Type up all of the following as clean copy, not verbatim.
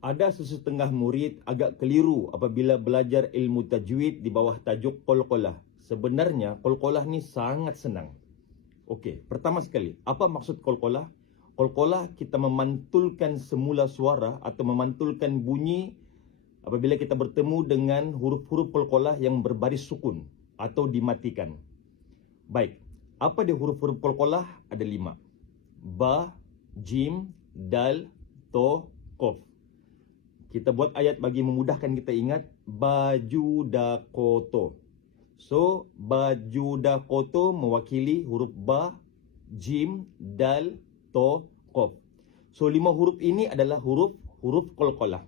Ada sesetengah murid agak keliru apabila belajar ilmu tajwid di bawah tajuk qalqalah. Sebenarnya qalqalah ni sangat senang. Okey, pertama sekali, apa maksud qalqalah? Qalqalah kita memantulkan semula suara atau memantulkan bunyi apabila kita bertemu dengan huruf-huruf qalqalah yang berbaris sukun atau dimatikan. Baik, apa dia huruf-huruf qalqalah? Ada 5. Ba, jim, dal, to, qaf. Kita buat ayat bagi memudahkan kita ingat. Baju dakoto. So, baju dakoto mewakili huruf ba, jim, dal, to, qaf. So, 5 huruf ini adalah huruf qalqalah.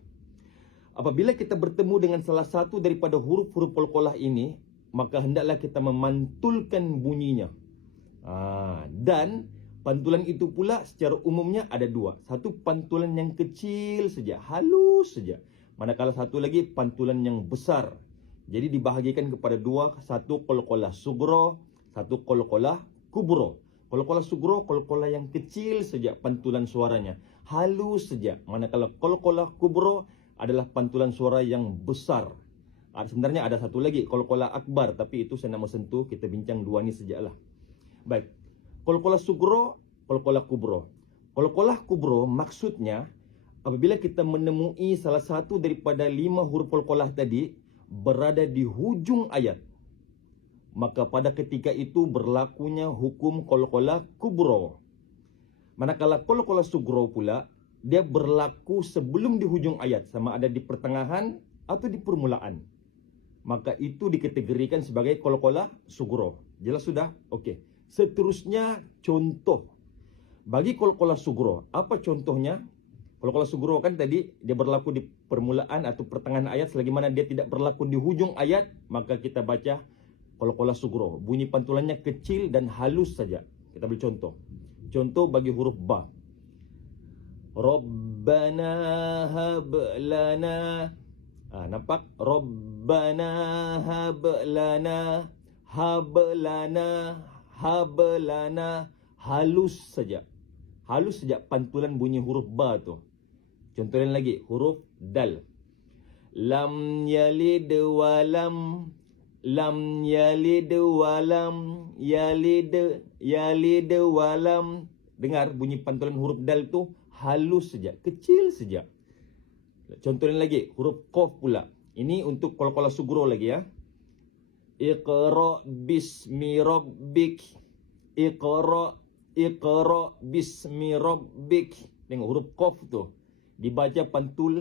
Apabila kita bertemu dengan salah satu daripada huruf-huruf qalqalah ini, maka hendaklah kita memantulkan bunyinya. Dan pantulan itu pula secara umumnya ada 2. Satu pantulan yang kecil saja, halus saja. Manakala satu lagi pantulan yang besar. Jadi dibahagikan kepada 2, satu qalqalah sugro, satu qalqalah kubro. Qalqalah sugro, qalqalah yang kecil saja pantulan suaranya, halus saja. Manakala qalqalah kubro adalah pantulan suara yang besar. Sebenarnya ada satu lagi, qalqalah akbar, tapi itu saya nak sentuh, kita bincang 2 ni sajalah. Baik. Qalqalah sugro, qalqalah kubro. Qalqalah kubro maksudnya apabila kita menemui salah satu daripada 5 huruf qalqalah tadi berada di hujung ayat, maka pada ketika itu berlakunya hukum qalqalah kubro. Manakala qalqalah sugro pula, dia berlaku sebelum di hujung ayat, sama ada di pertengahan atau di permulaan. Maka itu dikategorikan sebagai qalqalah sugro. Jelas sudah? Okey. Seterusnya contoh bagi qalqalah sugro. Apa contohnya? Qalqalah sugro kan tadi dia berlaku di permulaan atau pertengahan ayat, selagi mana dia tidak berlaku di hujung ayat, maka kita baca qalqalah sugro. Bunyi pantulannya kecil dan halus saja. Kita ambil contoh. Contoh bagi huruf ba. Rabbana hab lana. Nampak? Rabbana hab lana, hab lana, hablana. Halus saja. Halus saja pantulan bunyi huruf ba tu. Contoh lain lagi, huruf dal. Lam yalid walam, lam yalid walam, yalid walam. Dengar bunyi pantulan huruf dal tu halus saja, kecil saja. Contoh lain lagi, huruf qaf pula. Ini untuk qalqalah sugro lagi ya. Iqra bismi rabbik. Iqra bismi rabbik. Tengok huruf qaf tu dibaca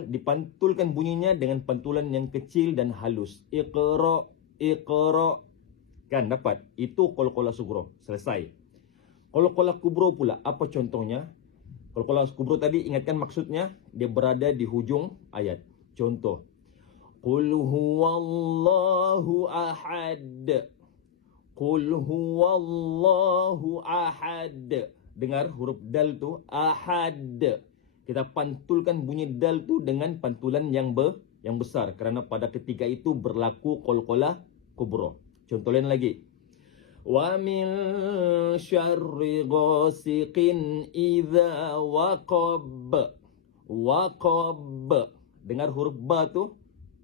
dipantulkan bunyinya dengan pantulan yang kecil dan halus. Iqra kan dapat. Itu qalqalah sugro. Selesai. Qalqalah kubro pula, apa contohnya? Qalqalah kubro tadi ingatkan maksudnya dia berada di hujung ayat. Contoh, Qul huwallahu ahad. Qul huwallahu ahad. Dengar huruf dal tu, ahad. Kita pantulkan bunyi dal tu dengan pantulan yang besar, kerana pada ketika itu berlaku qalqalah kubro. Contoh lain lagi. Wa min syarri ghasiqin idza waqab. Waqab. Dengar huruf ba tu,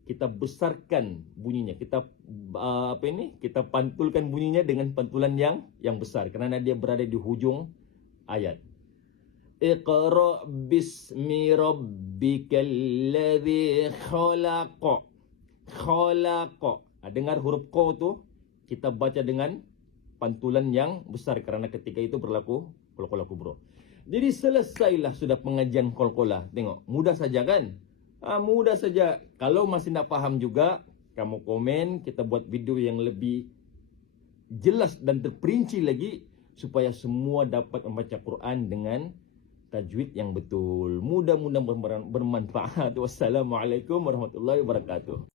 kita besarkan bunyinya. Kita kita pantulkan bunyinya dengan pantulan yang besar kerana dia berada di hujung ayat. Iqra bismi rabbikal ladzi khalaq. Khalaq. Dengar huruf qa tu, kita baca dengan pantulan yang besar kerana ketika itu berlaku qalqalah kubro. Jadi selesailah sudah pengajian qalqalah. Tengok, mudah saja kan? Mudah saja. Kalau masih nak faham juga, kamu komen, kita buat video yang lebih jelas dan terperinci lagi supaya semua dapat membaca Quran dengan tajwid yang betul. Mudah-mudahan bermanfaat. Wassalamualaikum warahmatullahi wabarakatuh.